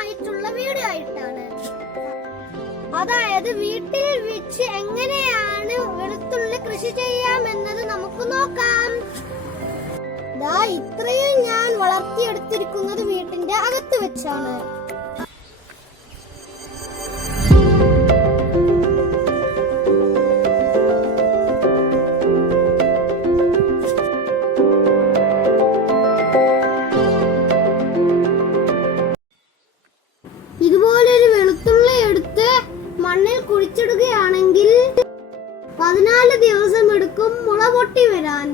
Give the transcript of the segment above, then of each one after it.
രസകരമായിട്ടുള്ള വീഡിയോ ആയിട്ടാണ്. അതായത് വീട്ടിൽ വെച്ച് എങ്ങനെയാണ് വെളുത്തുള്ളി കൃഷി ചെയ്യാമെന്നത് നമുക്ക് നോക്കാം. ഇത്രയും ഞാൻ വളർത്തിയെടുത്തിരിക്കുന്നത് വീട്ടിന്റെ അകത്ത് വെച്ചാണ്. ഇതുപോലൊരു വെളുത്തുള്ളി എടുത്ത് മണ്ണിൽ കുഴിച്ചിടുകയാണെങ്കിൽ 14 ദിവസം എടുക്കും മുള പൊട്ടി വരാൻ.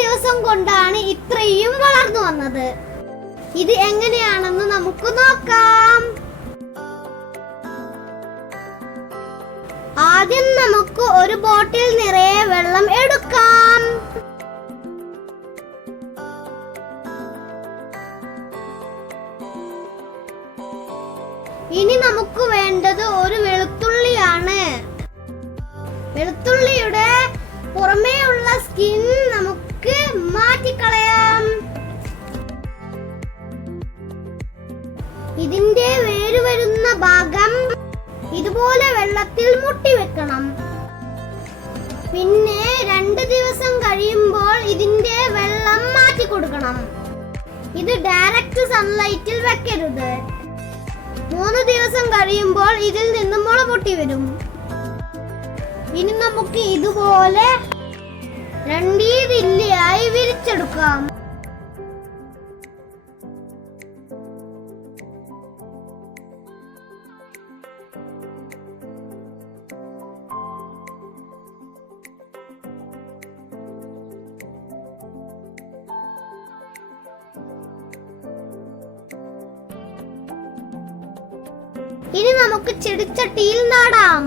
ദിവസം കൊണ്ടാണ് ഇത്രയും വളർന്നു വന്നത്. ഇത് എങ്ങനെയാണെന്ന് നമുക്ക് നോക്കാം. ആദ്യം നമുക്ക് ഒരു ബോട്ടിൽ നിറയെ വെള്ളം എടുക്കാം. ഇനി നമുക്ക് വേണ്ടത് ഒരു വെളുത്തുള്ളിയാണ്. വെളുത്തുള്ളിയുടെ പുറമേയുള്ള സ്കിൻ നമുക്ക് മാറ്റിക്കളയാം. ഇതിന്റെ വേര് വരുന്ന ഭാഗം ഇതുപോലെ വെള്ളത്തിൽ മുട്ടി വെക്കണം. പിന്നെ 2 ദിവസം കഴിയുമ്പോൾ ഇതിന്റെ വെള്ളം മാറ്റി കൊടുക്കണം. ഇത് ഡയറക്റ്റ് സൺലൈറ്റിൽ വെക്കരുത്. 3 ദിവസം കഴിയുമ്പോൾ ഇതിൽ നിന്ന് മുള പൊട്ടി വരും. ഇനി നമുക്ക് ഇതുപോലെ 2 ഇല്ലിയായി വിരിച്ചെടുക്കാം. ഇനി നമുക്ക് ചെടിച്ചട്ടിയിൽ നടാം.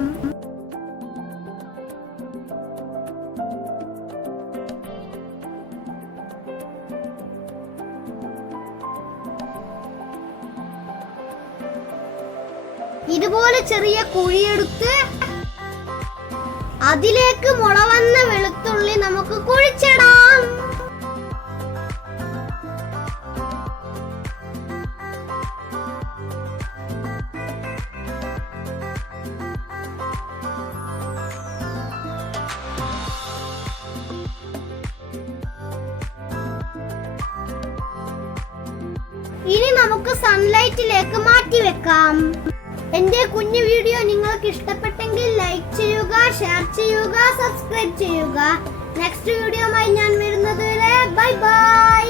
ഇതുപോലെ ചെറിയ കുഴിയെടുത്ത് അതിലേക്ക് മുള വന്ന വെളുത്തുള്ളി നമുക്ക് കുഴിച്ചിടാം. ഇനി നമുക്ക് സൺലൈറ്റിലേക്ക് മാറ്റി വെക്കാം. എന്റെ കുഞ്ഞു വീഡിയോ നിങ്ങൾക്ക് ഇഷ്ടപ്പെട്ടെങ്കിൽ ലൈക്ക് ചെയ്യുക, ഷെയർ ചെയ്യുക, സബ്സ്ക്രൈബ് ചെയ്യുക. നെക്സ്റ്റ് വീഡിയോയുമായി ഞാൻ വരുന്നത് വരെ ബൈ ബൈ.